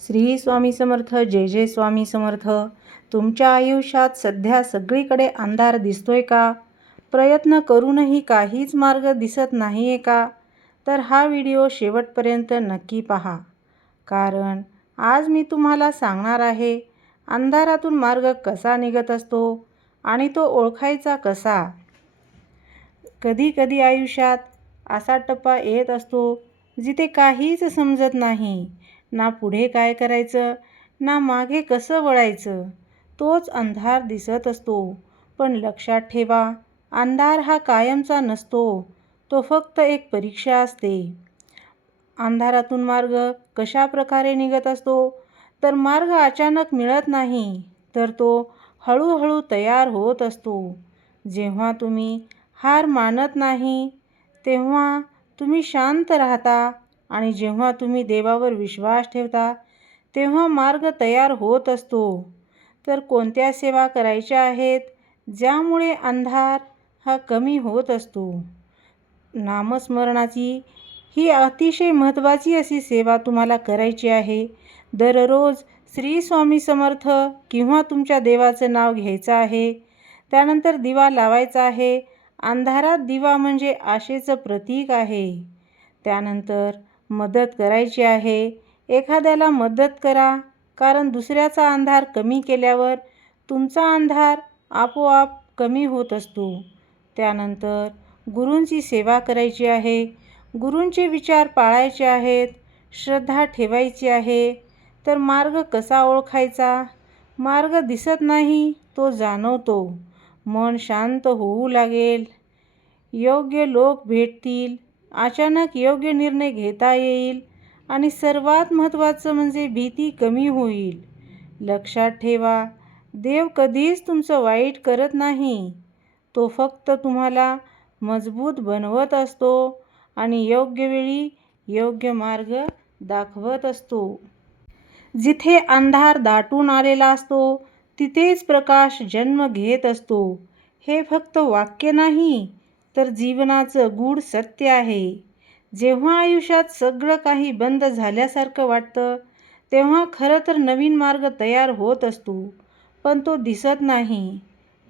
श्री स्वामी समर्थ. जय जय स्वामी समर्थ. तुमच्या आयुष्यात सध्या सगळीकडे अंधार दिसतोय का? प्रयत्न करूनही काहीच मार्ग दिसत नाही आहे का? तर हा व्हिडिओ शेवटपर्यंत नक्की पहा, कारण आज मी तुम्हाला सांगणार आहे अंधारातून मार्ग कसा निघत असतो आणि तो ओळखायचा कसा. कधी कधी आयुष्यात असा टप्पा येत असतो जिथे काहीच समजत नाही, ना पुढे काय करायचं ना मागे कसं वळायचं. तोच अंधार दिसत असतो. पण लक्षात ठेवा, अंधार हा कायमचा नसतो, तो फक्त एक परीक्षा असते. अंधारातून मार्ग कशा प्रकारे निघत असतो? तर मार्ग अचानक मिळत नाही, तर तो हळूहळू तयार होत असतो. जेव्हा तुम्ही हार मानत नाही, तेव्हा तुम्ही शांत राहता, आणि जेव्हा तुम्ही देवावर विश्वास ठेवता, तेव्हा मार्ग तयार होत असतो. तर कोणत्या सेवा करायच्या आहेत ज्यामुळे अंधार हा कमी होत असतो? नामस्मरणाची ही अतिशय महत्त्वाची अशी सेवा तुम्हाला करायची आहे. दररोज श्री स्वामी समर्थ किंवा तुमच्या देवाचं नाव घ्यायचं आहे. त्यानंतर दिवा लावायचा आहे. अंधारात दिवा म्हणजे आशेचं प्रतीक आहे. त्यानंतर मदत करायची आहे. एखाद्याला मदत करा, कारण दुसऱ्याचा अंधार कमी केल्यावर तुमचा अंधार आपोआप कमी होत असतो. त्यानंतर गुरूंची सेवा करायची आहे. गुरूंचे विचार पाळायचे आहेत. श्रद्धा ठेवायची आहे. तर मार्ग कसा ओळखायचा? मार्ग दिसत नाही, तो जाणवतो. मन शांत होऊ लागेल. योग्य लोक भेटतील. अचानक योग्य निर्णय घेता येईल. आणि सर्वात महत्त्वाचं म्हणजे भीती कमी होईल. लक्षात ठेवा, देव कधीच तुमचं वाईट करत नाही. तो फक्त तुम्हाला मजबूत बनवत असतो आणि योग्य वेळी योग्य मार्ग दाखवत असतो. जिथे अंधार दाटून आलेला असतो, तिथेच प्रकाश जन्म घेत असतो. हे फक्त वाक्य नाही, तर जीवनाचं गूढ सत्य आहे. जेव्हा आयुष्यात सगळं काही बंद झाल्यासारखं वाटतं, तेव्हा खरं तर नवीन मार्ग तयार होत असतो. पण तो दिसत नाही,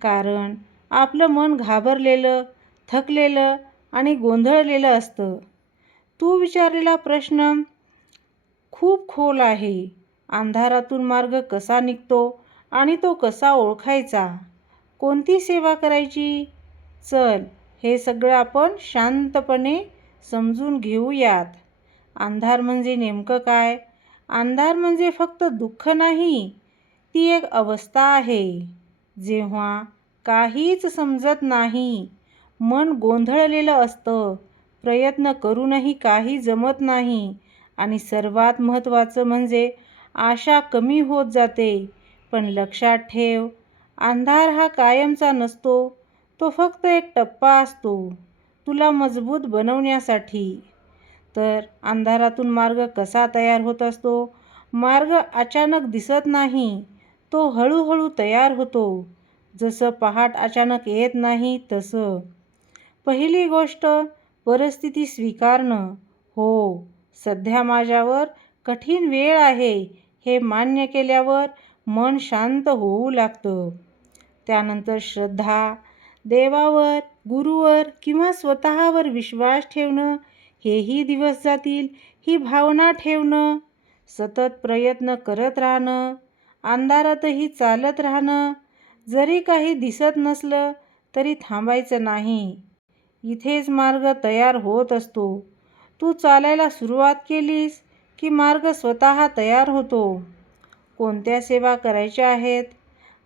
कारण आपलं मन घाबरलेलं, थकलेलं आणि गोंधळलेलं असतं. तू विचारलेला प्रश्न खूप खोल आहे. अंधारातून मार्ग कसा निघतो आणि तो कसा ओळखायचा? कोणती सेवा करायची? चल, हे सगळं आपण शांतपणे समजून घेऊयात. अंधार म्हणजे नेमकं काय? अंधार म्हणजे फक्त दुःख नाही, ती एक अवस्था आहे. जेव्हा काहीच समजत नाही, मन गोंधळलेलं असतं, प्रयत्न करूनही काही जमत नाही, आणि सर्वात महत्त्वाचं म्हणजे आशा कमी होत जाते. पण लक्षात ठेव, अंधार हा कायमचा नसतो, तो फक्त एक टप्पा असतो तुला मजबूत बनवण्यासाठी. तर अंधारातून मार्ग कसा तयार होत असतो? मार्ग अचानक दिसत नाही, तो हळूहळू तयार होतो. जसं पहाट अचानक येत नाही तसं. पहिली गोष्ट, परिस्थिती स्वीकारणं. हो, सध्या माझ्यावर कठीण वेळ आहे हे मान्य केल्यावर मन शांत होऊ लागतं. त्यानंतर श्रद्धा. देवावर, गुरूवर किंवा स्वतःवर विश्वास ठेवणं. हेही दिवस जातील ही भावना ठेवणं. सतत प्रयत्न करत राहणं. अंधारातही चालत राहणं. जरी काही दिसत नसलं तरी थांबायचं नाही. इथेच मार्ग तयार होत असतो. तू चालायला सुरुवात केलीस की मार्ग स्वतः तयार होतो. कोणत्या सेवा करायच्या आहेत?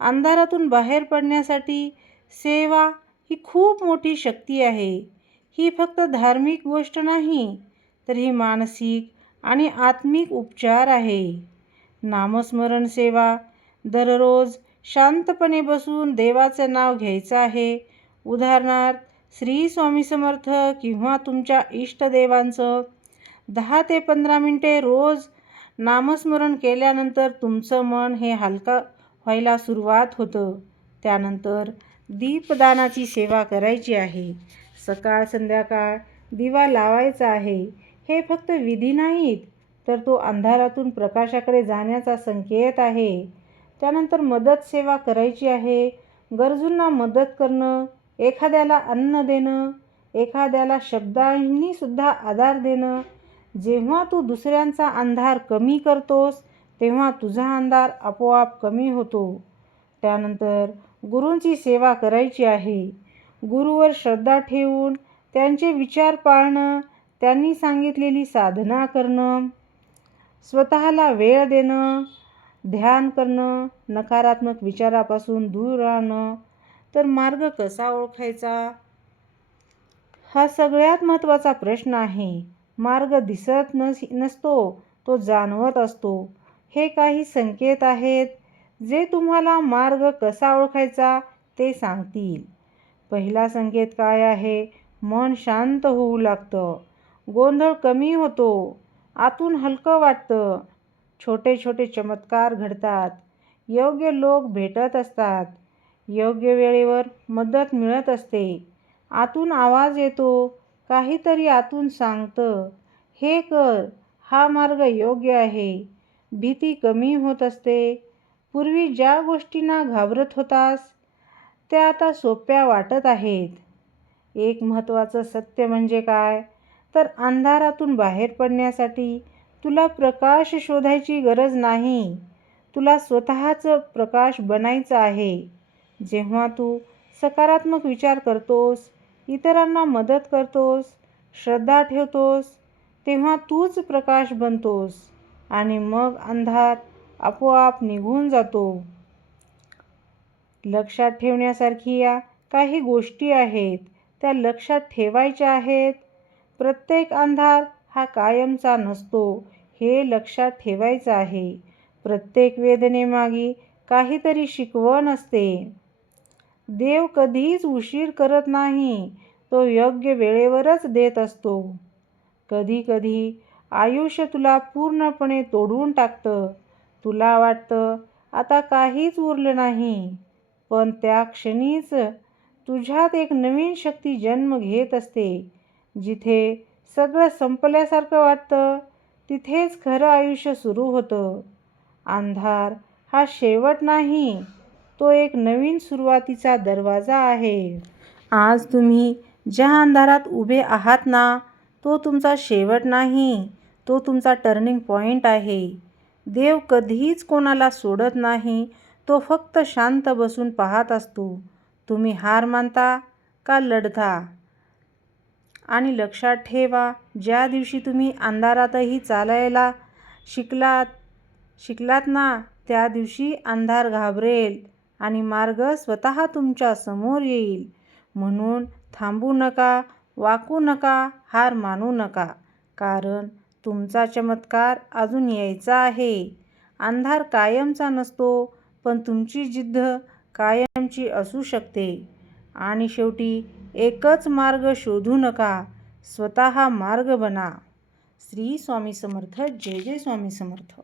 अंधारातून बाहेर पडण्यासाठी सेवा ही खूप मोठी शक्ती आहे. ही फक्त धार्मिक गोष्ट नाही, तर ही मानसिक आणि आत्मिक उपचार आहे. नामस्मरण सेवा. दररोज शांतपणे बसून देवाचं नाव घ्यायचं आहे. उदाहरणार्थ श्री स्वामी समर्थ किंवा तुमच्या इष्टदेवांचं. 10 ते 15 मिनिटे रोज नामस्मरण केल्यानंतर तुमचं मन हे हलकं व्हायला सुरुवात होतं. त्यानंतर दीपदानाची सेवा करायची आहे. सकाळ संध्याकाळ दिवा लावायचा आहे. हे फक्त विधी नाहीत, तर तो अंधारातून प्रकाशाकडे जाण्याचा संकेत आहे. त्यानंतर मदत सेवा करायची आहे. गरजूंना मदत करणं, एखाद्याला अन्न देणं, एखाद्याला शब्दांनी सुद्धा आधार देणं. जेव्हा तू दुसऱ्यांचा अंधार कमी करतोस तेव्हा तुझा अंधार आपोआप कमी होतो. त्यानंतर गुरूंची सेवा करायची आहे. गुरूवर श्रद्धा ठेवून त्यांचे विचार पाळणं, त्यांनी सांगितलेली साधना करणं, स्वतःला वेळ देणं, ध्यान करणं, नकारात्मक विचारापासून दूर राहणं. तर मार्ग कसा ओळखायचा? हा सगळ्यात महत्त्वाचा प्रश्न आहे. मार्ग दिसत नसतो, तो जाणवत असतो. हे काही संकेत आहेत जे तुम्हाला मार्ग कसा ओळखायचा ते सांगतील. पहिला संकेत काय आहे? मन शांत होऊ लागतं, गोंधळ कमी होतो, आतून हलकं वाटतं, छोटे छोटे चमत्कार घडतात, योग्य लोक भेटत असतात, योग्य वेळेवर मदत मिळत असते, आतून आवाज येतो, काहीतरी आतून सांगतं, हे कर, हा मार्ग योग्य आहे. भीती कमी होत असते. पूर्वी ज्या गोष्टींना घाबरत होतास त्या आता सोप्या वाटत आहेत. एक महत्त्वाचं सत्य म्हणजे काय? तर अंधारातून बाहेर पडण्यासाठी तुला प्रकाश शोधायची गरज नाही. तुला स्वतःचं प्रकाश बनायचं आहे. जेव्हा तू सकारात्मक विचार करतोस, इतरांना मदत करतोस, श्रद्धा ठेवतोस, तेव्हा तूच प्रकाश बनतोस आणि मग अंधार आपोआप निघून जातो. लक्षात ठेवण्यासारख्या काही गोष्टी आहेत, त्या लक्षात ठेवायच्या आहेत. प्रत्येक अंधार हा कायमचा नसतो, हे लक्षात ठेवायचं आहे. प्रत्येक वेदनेमागे काहीतरी शिकवण असते. देव कधीच उशीर करत नाही, तो योग्य वेळेवरच देत असतो. कधी कधी आयुष्य तुला पूर्णपणे तोडून टाकतं. तुला वाटतं आता काहीच उरलं नाही, पण त्या क्षणीच तुझ्यात एक नवीन शक्ती जन्म घेत असते. जिथे सगळं संपल्यासारखं वाटतं तिथेच खरं आयुष्य सुरू होतं. अंधार हा शेवट नाही, तो एक नवीन सुरुवातीचा दरवाजा आहे. आज तुम्ही ज्या अंधारात उभे आहात ना, तो तुमचा शेवट नाही, तो तुमचा टर्निंग पॉइंट आहे. देव कधीच कोणाला सोडत नाही, तो फक्त शांत बसून पाहत असतो. तुम्ही हार मानता का लढता? आणि लक्षात ठेवा, ज्या दिवशी तुम्ही अंधारातही चालायला शिकलात ना, त्या दिवशी अंधार घाबरेल आणि मार्ग स्वतः तुमच्या समोर येईल. म्हणून थांबू नका, वाकू नका, हार मानू नका, कारण तुमचा चमत्कार अजून यायचा आहे. अंधार कायमचा नसतो, पण तुमची जिद्द कायमची असू शकते. आणि शेवटी एकच मार्ग शोधू नका, स्वतः मार्ग बना. श्री स्वामी समर्थ. जय जय स्वामी समर्थ.